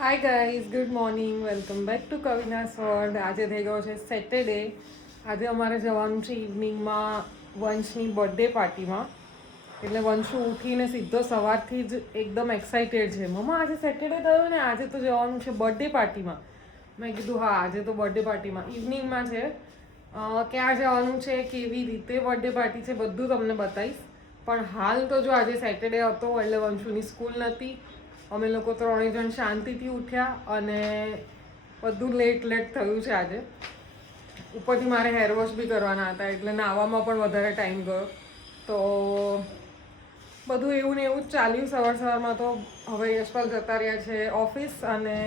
Hi guys, good morning, welcome back to Kavina's world. આજે થઈ ગયો છે સેટરડે. આજે અમારે જવાનું છે ઇવનિંગમાં વંશની બર્થડે પાર્ટીમાં. એટલે વંશુ ઉઠીને સીધો સવારથી જ એકદમ એક્સાઇટેડ છે. મમ્મા આજે સેટરડે થયો ને, આજે તો જવાનું છે બર્થડે પાર્ટીમાં. મેં કીધું હા, આજે તો બર્થડે પાર્ટીમાં ઇવનિંગમાં છે. ક્યાં જવાનું છે, કેવી રીતે બર્થડે પાર્ટી છે, બધું તમને બતાવીશ. પણ હાલ તો જો આજે સેટરડે હતો એટલે વંશુની સ્કૂલ નથી. અમે લોકો ત્રણેય જણ શાંતિથી ઉઠ્યા અને બધું લેટ થયું છે આજે. ઉપરથી મારે હેર વોશ બી કરવાના હતા એટલે નાહવામાં પણ વધારે ટાઈમ ગયો. તો બધું એવું ને એવું જ ચાલ્યું સવારમાં. તો હવે યશપાલ જતા રહ્યા છે ઓફિસ અને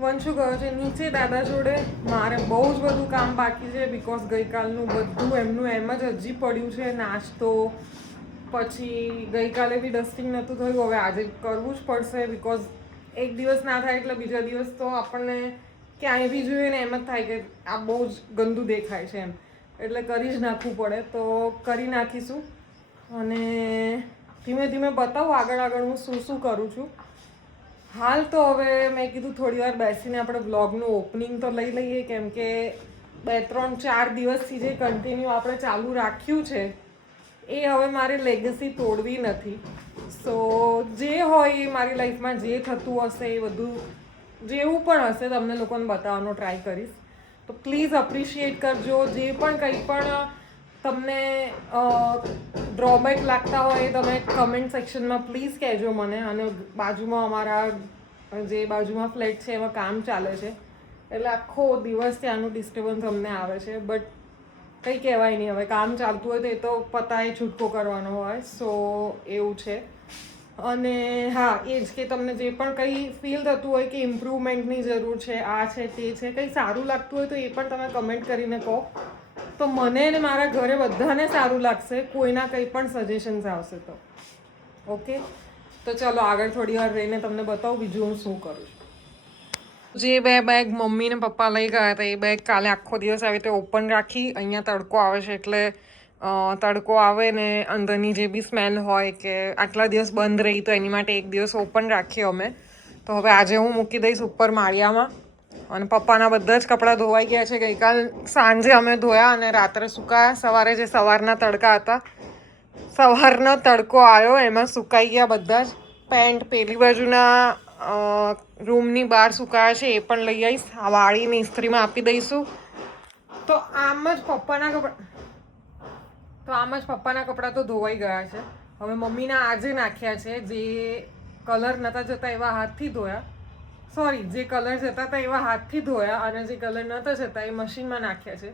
વંશુ ગયો છે નીચે દાદા જોડે. મારે બહુ જ બધું કામ બાકી છે બિકોઝ ગઈકાલનું બધું એમનું એમ જ હજી પડ્યું છે. નાસ્તો પછી ગઈકાલે બી ડસ્ટિંગ નહોતું થયું, હવે આજે કરવું જ પડશે બિકોઝ એક દિવસ ના થાય એટલે બીજા દિવસ તો આપણને ક્યાંય બી જોઈએ ને એમ જ થાય કે આ બહુ જ ગંદુ દેખાય છે એમ. એટલે કરી જ નાખવું પડે, તો કરી નાખીશું. અને ધીમે ધીમે બતાવું આગળ હું શું કરું છું. હાલ તો હવે મેં કીધું થોડી વાર બેસીને આપણે બ્લોગનું ઓપનિંગ તો લઈ લઈએ, કેમ કે 2-3-4 દિવસથી જે કન્ટિન્યુ આપણે ચાલુ રાખ્યું છે એ હવે મારે લેગસી તોડવી નથી. સો જે હોય એ મારી લાઈફમાં જે થતું હશે એ બધું જેવું પણ હશે તમને લોકોને બતાવવાનો ટ્રાય કરીશ. તો પ્લીઝ અપ્રિશિએટ કરજો. જે પણ કંઈ પણ તમને ડ્રોબેક લાગતા હોય તમે કમેન્ટ સેક્શનમાં પ્લીઝ કહેજો મને. અને બાજુમાં અમારા જે બાજુમાં ફ્લેટ છે એમાં કામ ચાલે છે એટલે આખો દિવસ ત્યાંનું ડિસ્ટર્બન્સ અમને આવે છે. બટ કંઈ કહેવાય નહીં, હવે કામ ચાલતું હોય તો એ તો પતાય છૂટકો કરવાનો હોય. સો એવું છે. અને હા, એ જ કે તમને જે પણ કંઈ ફીલ થતું હોય કે ઇમ્પ્રુવમેન્ટની જરૂર છે, આ છે તે છે, કંઈ સારું લાગતું હોય તો એ પણ તમે કમેન્ટ કરીને કહો. તો મને ને મારા ઘરે બધાને સારું લાગશે કોઈના કંઈ પણ સજેશન્સ આવશે તો. ઓકે, તો ચલો આગળ થોડી વાર રહીને તમને બતાવું બીજું હું શું કરું છું. જે બે બેગ મમ્મી ને પપ્પા લઈ ગયા હતા એ બેગ કાલે આખો દિવસ આવી રીતે ઓપન રાખી. અહીંયા તડકો આવે છે એટલે તડકો આવે ને અંદરની જે બી સ્મેલ હોય કે આટલા દિવસ બંધ રહી તો એની માટે એક દિવસ ઓપન રાખીએ અમે. તો હવે આજે હું મૂકી દઈશ ઉપર માળિયામાં. અને પપ્પાના બધા જ કપડાં ધોવાઈ ગયા છે. ગઈકાલ સાંજે અમે ધોયા અને રાત્રે સુકાયા. સવારે જે સવારના તડકા હતા, સવારનો તડકો આવ્યો એમાં સુકાઈ ગયા બધા જ. પેન્ટ પેલી બાજુના રૂમની બહાર સુકાયા છે એ પણ લઈ આવીશ. આ વાળીને ઇસ્ત્રીમાં આપી દઈશું. તો આમ જ પપ્પાના કપડાં તો ધોવાઈ ગયા છે. હવે મમ્મીના આજે નાખ્યા છે. જે કલર નહોતા જતા એવા હાથથી ધોયા. જે કલર જતા હતા એવા હાથથી ધોયા અને જે કલર નહોતા જતા એ મશીનમાં નાખ્યા છે.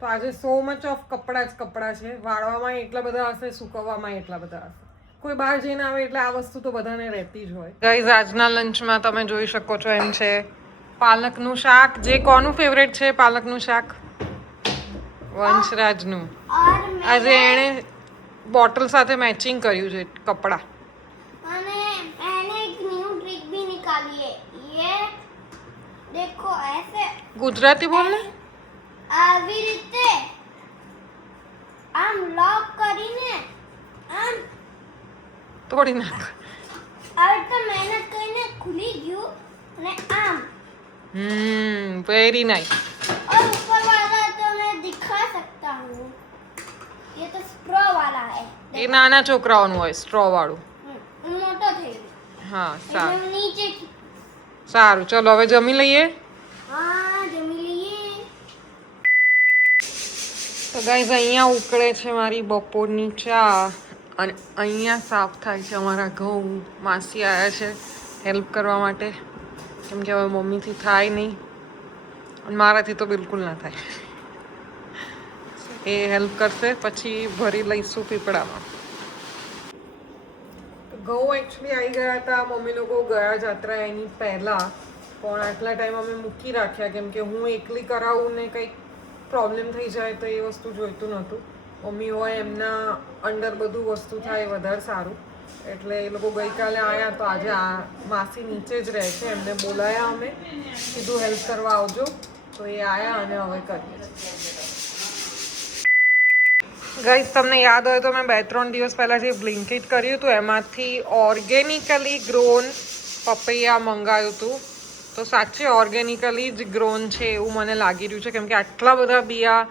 તો આજે સો મચ ઓફ કપડાં છે. વાળવામાં એટલા બધા હશે, સૂકવવામાં એટલા બધા હશે. કોઈ બહાર જઈને આવે એટલે આ વસ્તુ તો બધાને રહેતી જ હોય. ગાઈઝ, આજના લંચમાં તમે જોઈ શકો છો એમ છે પાલકનું શાક. જે કોનું ફેવરેટ છે પાલકનું શાક? વંશરાજનું. આજે એણે બોટલ સાથે મેચિંગ કર્યું છે કપડાં. અને मैंने एक न्यू ट्रिक भी निकाली है. ये देखो ऐसे ગુજરાતી બોલ ને. આવી રીતે આમ લોક કરીને આમ તોડી નાખ. આવી રીતે મહેનત કરીને ખુલી ગયું અને આમ. Very nice. और ऊपर वाला तो मैं दिखा सकता हूँ. ये तो स्ट्रॉ वाला है. એ નાના છોકરાઓનું હોય સ્ટ્રો વાળું. મોટો થઈ ગયો. હા, સારું. એટલે નીચે સારું, ચલો હવે જમી લઈએ. હા, જમી લઈએ. તો ગાઈઝ, અહીંયા ઉકળે છે મારી બપોરની ચા અને અહીંયા સાફ થાય છે અમારા ઘઉં. માસી આવ્યા છે હેલ્પ કરવા માટે, કેમ કે હવે મમ્મીથી થાય નહીં અને મારાથી તો બિલકુલ ના થાય. એ હેલ્પ કરશે પછી ભરી લઈશું પીપળામાં. ઘઉં એકચ્યુઅલી આવી ગયા હતા. મમ્મી લોકો ગયા જાત્રા એની પહેલાં, પણ આટલા ટાઈમ અમે મૂકી રાખ્યા કેમ કે હું એકલી કરાવું ને કંઈક પ્રોબ્લેમ થઈ જાય તો એ વસ્તુ જોઈતું નહોતું. મમ્મી હોય એમના અંડર બધું વસ્તુ થાય વધારે સારું. એટલે એ લોકો ગઈકાલે આવ્યા તો આજે આ માસી નીચે જ રહે છે, એમને બોલાયા અમે, કીધું હેલ્પ કરવા આવજો. તો એ આવ્યા અને હવે કરીએ. ગાઈઝ, તમને યાદ હોય તો મેં 2-3 દિવસ પહેલાં જે બ્લિંકિટ કર્યું હતું એમાંથી ઓર્ગેનિકલી ગ્રોન પપૈયા મંગાવ્યું હતું તો સાચે ઓર્ગેનિકલી જ ગ્રોન છે એવું મને લાગી રહ્યું છે, કેમ કે આટલા બધા બિયા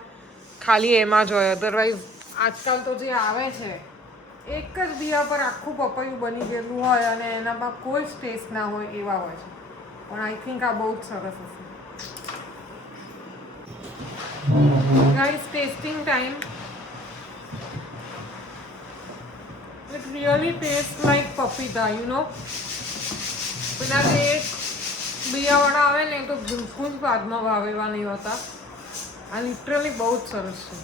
ખાલી એમાં જ હોય. અધરવાઇઝ આજકાલ તો જે આવે છે એક જ બિયા પર આખું પપૈયું બની ગયેલું હોય અને એનામાં કોઈ જ ટેસ્ટ ના હોય એવા હોય છે. પણ આઈ થિંક આ બહુ જ સરસ હશે. Guys, testing time. It really tastes like papita, you know. પેલા જે એક બિયાવાળા આવે ને તો બિલકુલ સ્વાદમાં ભાવેવા નહીં હોતા. આ લિટરલી બહુ જ સરસ છે.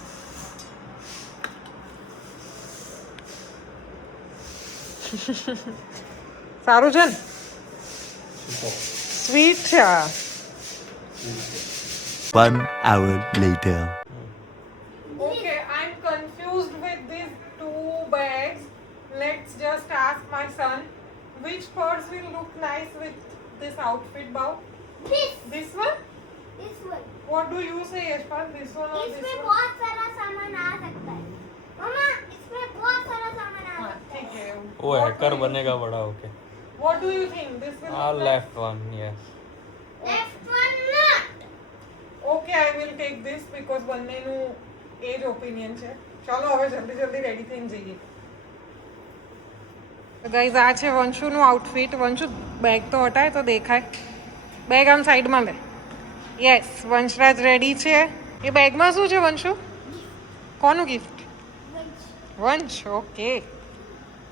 સારું છે ને? સ્વીટ છે આ. 1 hour later. Okay, I'm confused with these two bags. Let's just ask my son which purse will look nice with this outfit, Bao? This one? This one. What do you say, Yashpal? This one or this इसमें one? बहुत सारा सामान आ सकता है मम्मा, इसमें बहुत सारा सामान आ हाँ, सकता है. ठीक है. वो हैकर बनेगा बड़ा होके. What do you think? This will look Left one, yes. Left one not. Okay, I will take this because બંનેનું એ જ ઓપિનિયન છે. ચાલો હવે જલ્દી જલ્દી રેડી થઈને જઈએ. ગાઈઝ, આ છે વંશુનું આઉટફિટ. વંશુ, બેગ તો હટાય તો દેખાય. બેગ આમ સાઈડમાં લે. યસ, વંશરાજ રેડી છે. એ બેગમાં શું છે વંશુ? કોનું ગિફ્ટ? વંશ. ઓકે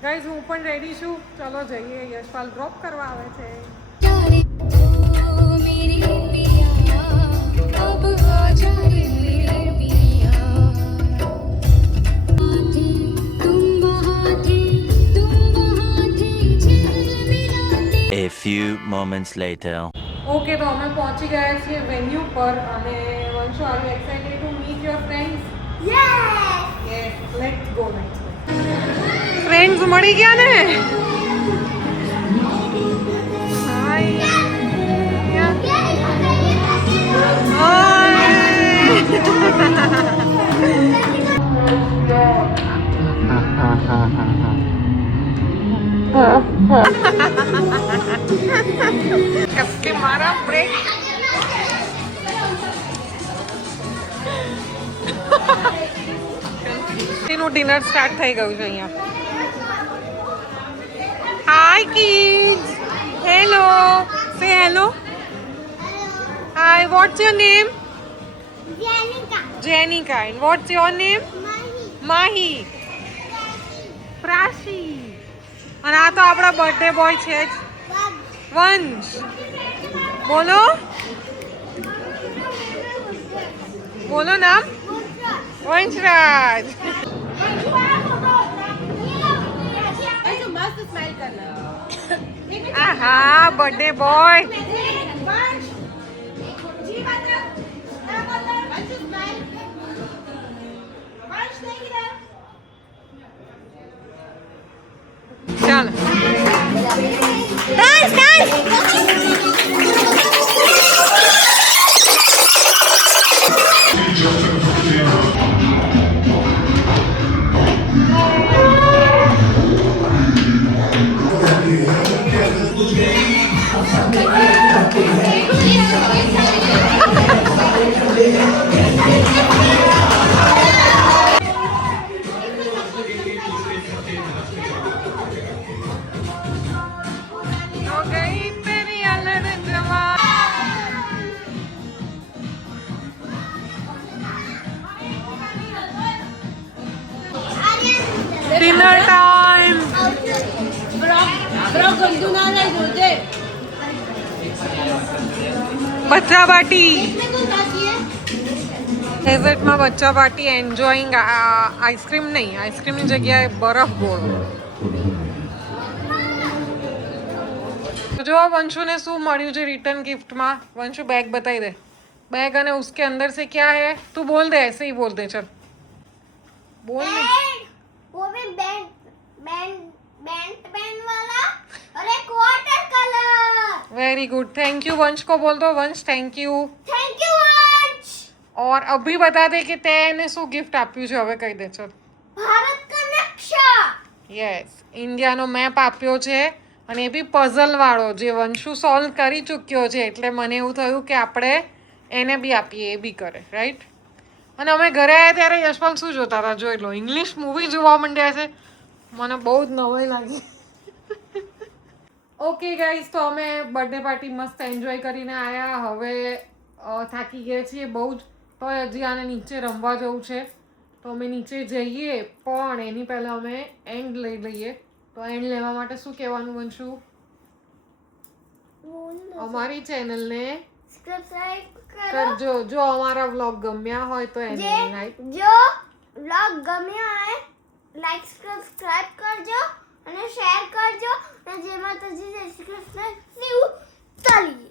ગાઈઝ, હું પણ રેડી છું. ચલો જઈએ. યશપાલ ડ્રોપ કરવા આવે છે. जाने दो मेरे पिया, अब आ जाए मेरे पिया। तुम वहाँ थे झिलमिलाते। A few moments later. Okay, તો અમે પહોંચી ગયા છીએ વેન્યુ પર. અને Vanshu, are you excited to meet your friends? Yes. Yes, let's go. Friends મળી ગયા ને? હાય. કે મારા બ્રેક એનું ડિનર સ્ટાર્ટ થઈ ગયું છે અહીંયા. Hi kids, hello, say hello. Hi, what's your name? Janika. Janika. And what's your name? Mahi. Mahi. Prashi. અને આ તો આપણા બર્થડે બોય છે જ, Bab. વંશ. બોલો બોલો નામ. વંશરાજ. આહા, બર્થડે બોય. ચાલો. हो गई तेरी अलग जवान. Dinner time. બચ્ચા પાર્ટી. ડેઝર્ટમાં બચ્ચા પાર્ટી એન્જોઈંગ. આઈસ્ક્રીમ નહીં, આઈસ્ક્રીમની જગ્યાએ બરફ ગોળો. જો વંશુને શું મળ્યું છે રિટર્ન गिफ्टમાં. वंशु बैग बताई दे. बैग અને उसके अंदर से क्या है? तू बोल दे, ऐसे ही बोल दे. चल बोल दे. वो भी बैंड बैंड बैंड पेन वाला और एक water colour. Very good. Thank you. वंश को बोल दो. वंश, थैंक यू. थैंक यू वंश. और अभी बता दे कि તે એને શું ગિફ્ટ આપ્યું છે. હવે કહી દે. ચલ. भारत का नक्शा. યસ, ઇન્ડિયાનો મેપ આપ્યો છે અને એ બી પઝલવાળો જે વંશુ સોલ્વ કરી ચૂક્યો છે એટલે મને એવું થયું કે આપણે એને બી આપીએ એ બી કરે રાઈટ. અને અમે ઘરે આવ્યા ત્યારે યશપાલ શું જોતા હતા જોઈ લો, ઇંગ્લિશ મૂવી જોવા માંડ્યા છે. મને બહુ જ નવાઈ લાગી. ઓકે ગાઈઝ, તો અમે બર્થડે પાર્ટી મસ્ત એન્જોય કરીને આવ્યા. હવે થાકી ગયા છીએ બહુ જ, તો હજી આને નીચે રમવા જવું છે તો અમે નીચે જઈએ, પણ એની પહેલાં અમે એન્ડ લઈ લઈએ. તો એન્ડ લેવા માટે શું કહેવાનું બનશું? અમારી ચેનલને સબસ્ક્રાઇબ કરો. કરજો. જો અમારા વ્લોગ ગમ્યા હોય તો એને લાઈક, જો વ્લોગ ગમ્યો હોય લાઈક સબસ્ક્રાઇબ કરજો અને શેર કરજો અને જય માતાજી, જય શ્રી કૃષ્ણ. ચાલીએ.